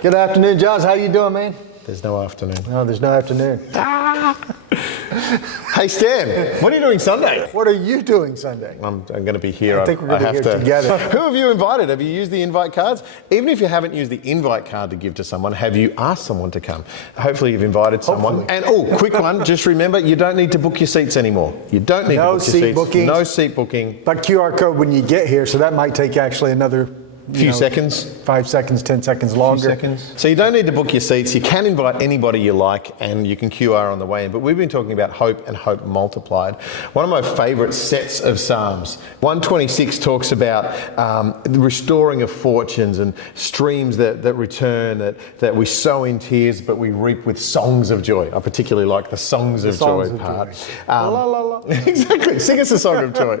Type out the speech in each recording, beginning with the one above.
Good afternoon, Josh. How you doing, man? There's no afternoon. No, there's no afternoon. Hey, Stan, what are you doing Sunday? What are you doing Sunday? I'm going to be here. I think we're going to be here together. Who have you invited? Have you used the invite cards? Even if you haven't used the invite card to give to someone, have you asked someone to come? Hopefully you've invited someone. Hopefully. And quick one, just remember, you don't need to book your seats anymore. You don't need to book your seats. Booking. No seat booking. But QR code when you get here, so that might take actually another few seconds. 5 seconds, 10 seconds longer. So you don't need to book your seats. You can invite anybody you like, and you can QR on the way in. But we've been talking about hope and hope multiplied. One of my favourite sets of Psalms. 126 talks about the restoring of fortunes and streams that return, that we sow in tears, but we reap with songs of joy. I particularly like the songs of joy part. La, la, la. Exactly. Sing us a song of joy.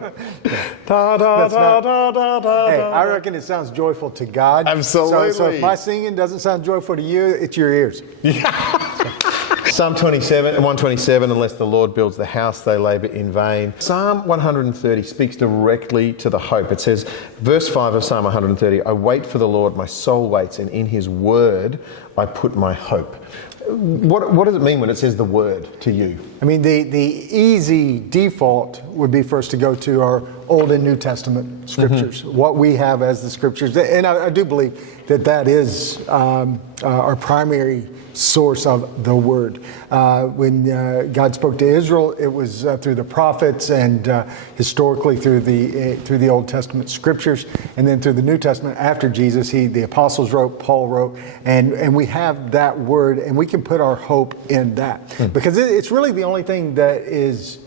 Da, da, da, da, da, da, hey, I reckon it sounds joyful to God. Absolutely. So if my singing doesn't sound joyful to you, it's your ears. Psalm 127, unless the Lord builds the house, they labour in vain. Psalm 130 speaks directly to the hope. It says, verse 5 of Psalm 130, I wait for the Lord, my soul waits, and in his word I put my hope. What does it mean when it says the word to you? I mean, the easy default would be for us to go to our Old and New Testament scriptures, what we have as the scriptures. And I do believe that is our primary source of the word. When God spoke to Israel, it was through the prophets, and historically through the Old Testament scriptures, and then through the New Testament after Jesus, the apostles wrote, Paul wrote, and we have that word, and we can put our hope in that because it's really the only thing that is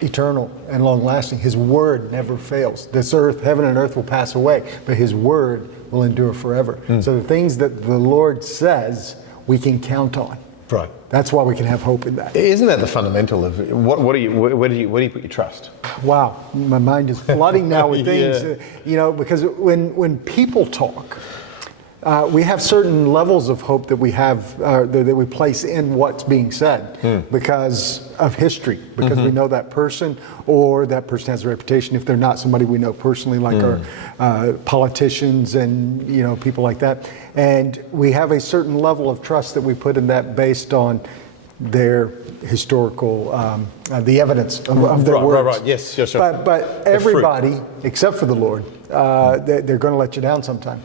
eternal and long-lasting. His word never fails. This earth, heaven and earth will pass away, but his word will endure forever. So the things that the Lord says, we can count on. Right. That's why we can have hope in that. Isn't that the fundamental of where do you put your trust? Wow, my mind is flooding now with things. Because when people talk, we have certain levels of hope that we have that we place in what's being said because of history, because we know that person, or that person has a reputation if they're not somebody we know personally, like our politicians and people like that. And we have a certain level of trust that we put in that based on their historical, the evidence of their words. Right. Yes, sure. But everybody, except for the Lord, they're going to let you down sometime.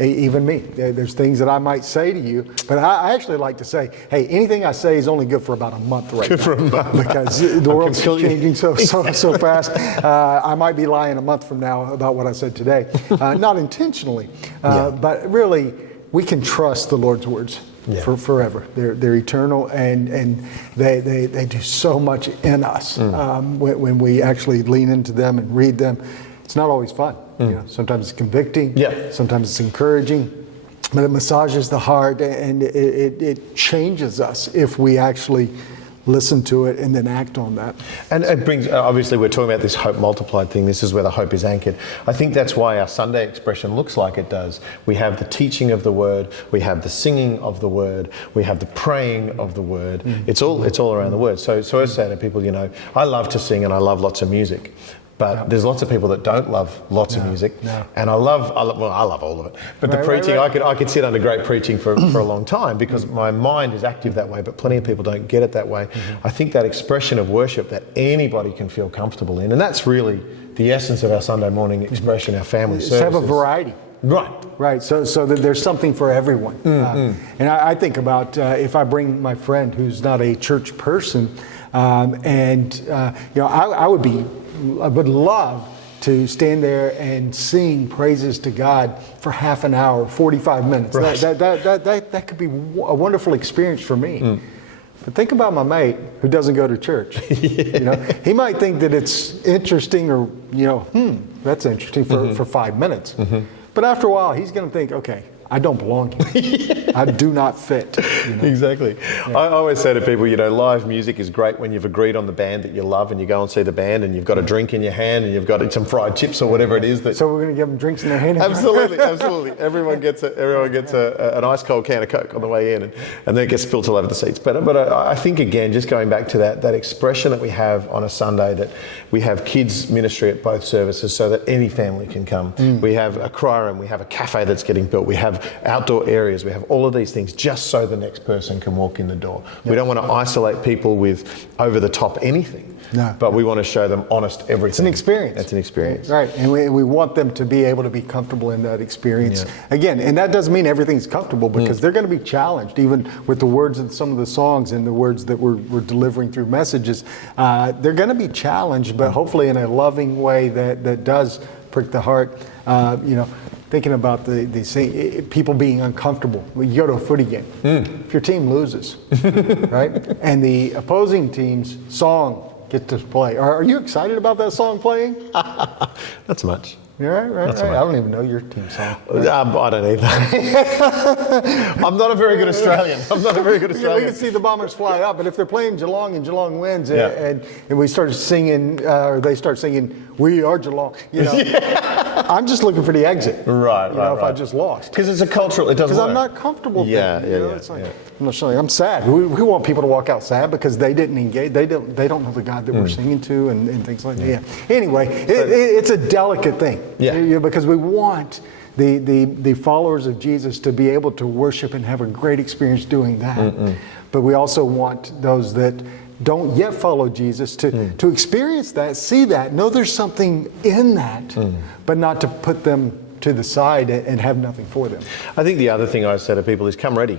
Even me. There's things that I might say to you, but I actually like to say, hey, anything I say is only good for about a month right now. For a month. Because the world's changing so fast. I might be lying a month from now about what I said today. Not intentionally, but really, we can trust the Lord's words. For forever. They're eternal, and they do so much in us when we actually lean into them and read them. It's not always fun. Sometimes it's convicting. Sometimes it's encouraging, but it massages the heart, and it changes us if we actually listen to it and then act on that. And it brings, obviously we're talking about this hope multiplied thing. This is where the hope is anchored. I think that's why our Sunday expression looks like it does. We have the teaching of the word, we have the singing of the word, we have the praying of the word. It's all around the word. So I say to people, I love to sing and I love lots of music. But there's lots of people that don't love lots of music, and I love all of it. But the preaching, I could sit under great preaching for a long time because my mind is active that way. But plenty of people don't get it that way. I think that expression of worship that anybody can feel comfortable in, and that's really the essence of our Sunday morning expression, our family services. Have a variety. Right. So that there's something for everyone. And I think about if I bring my friend who's not a church person, I would love to stand there and sing praises to God for half an hour, 45 minutes. Right. That could be a wonderful experience for me. But think about my mate who doesn't go to church. He might think that it's interesting, or that's interesting for 5 minutes. But after a while, he's going to think, okay, I don't belong here. I do not fit. Exactly. I always say to people, live music is great when you've agreed on the band that you love and you go and see the band and you've got a drink in your hand and you've got some fried chips or whatever it is. So we're going to give them drinks in their hand? Absolutely. Everyone gets an ice cold can of Coke on the way in and then it gets spilled all over the seats. But I think, again, just going back to that expression that we have on a Sunday, that we have kids ministry at both services so that any family can come. We have a cry room, we have a cafe that's getting built, we have outdoor areas, we have all of these things just so the next person can walk in the door. We don't want to isolate people with over-the-top anything, but we want to show them honest everything. It's an experience. It's an experience. Right, and we want them to be able to be comfortable in that experience. Yeah. Again, and that doesn't mean everything's comfortable, because they're going to be challenged, even with the words of some of the songs and the words that we're delivering through messages. They're going to be challenged, but hopefully in a loving way that does prick the heart. Thinking about the people being uncomfortable. You go to a footy game. If your team loses, right, and the opposing team's song gets to play, are you excited about that song playing? Not so much. Right. I don't even know your team song. I don't either. I'm not a very good Australian. We can see the Bombers fly up, but if they're playing Geelong and Geelong wins, and we start singing, or they start singing, "We are Geelong," I'm just looking for the exit. Right. If I just lost. Because it's a cultural, it doesn't work. Because I'm not comfortable. It's like, I'm not sure. I'm sad. We want people to walk out sad because they didn't engage. They don't know the God that we're singing to and things like that. Yeah. Anyway, it's a delicate thing. Because we want the followers of Jesus to be able to worship and have a great experience doing that. But we also want those that don't yet follow Jesus to experience that, see that, know there's something in that, but not to put them to the side and have nothing for them. I think the other thing I say to people is come ready.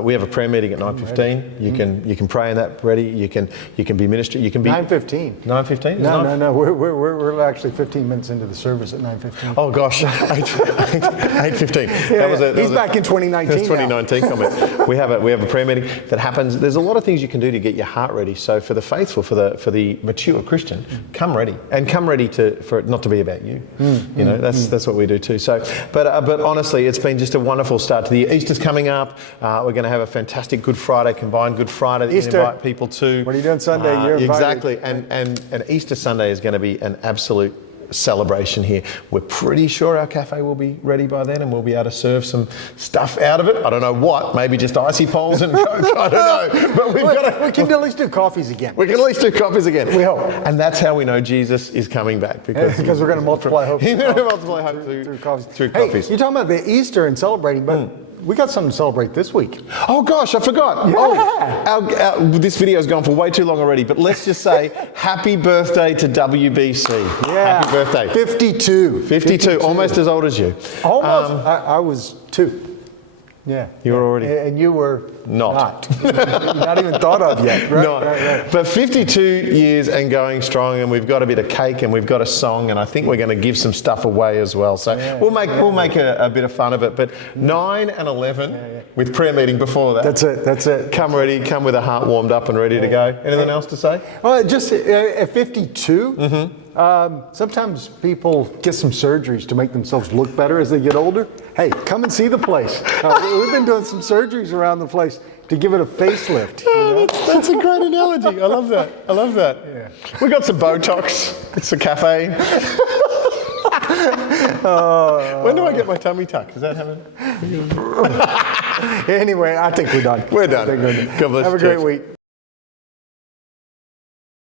We have a prayer meeting at 9:15. You can pray in that ready. You can be ministry. You can be 9:15. 9:15? No. We're actually 15 minutes into the service at 9:15. Oh gosh, 8:15. He's back in 2019. That's 2019 comment. We have a prayer meeting that happens. There's a lot of things you can do to get your heart ready. So for the faithful, for the mature Christian, come ready and come ready for it not to be about you. That's what we do too. So, but honestly, it's been just a wonderful start to the year. Easter's coming up. We're going to have a fantastic Good Friday, combined Good Friday that Easter. You invite people to. What are you doing Sunday? You're invited. Exactly, and Easter Sunday is going to be an absolute celebration here. We're pretty sure our cafe will be ready by then and we'll be able to serve some stuff out of it. I don't know what, maybe just icy poles and Coke, I don't know. But we can at least do coffees again. We can at least do coffees again. We hope. And that's how we know Jesus is coming back. Because we're going to multiply hope. He's going to multiply hope through coffees. Hey, you're talking about the Easter and celebrating, but we got something to celebrate this week. Oh gosh, I forgot. Yeah. This video's gone for way too long already, but let's just say happy birthday to WBC. Yeah. Happy birthday. 52. Almost as old as you. Almost. I was 2. Yeah. You were already... And you were not. Not even thought of yet. Right. But 52 years and going strong, and we've got a bit of cake and we've got a song, and I think we're going to give some stuff away as well. So we'll make a bit of fun of it. But 9 and 11 with prayer meeting before that. That's it. Come ready, come with a heart warmed up and ready to go. Anything else to say? Well, just at 52, sometimes people get some surgeries to make themselves look better as they get older. Hey, come and see the place. We've been doing some surgeries around the place to give it a facelift. That's a great analogy. I love that. Yeah. We got some Botox. It's a cafe. When do I get my tummy tuck? Does that happen? Anyway, I think we're done. We're done. God bless you. Have a great week.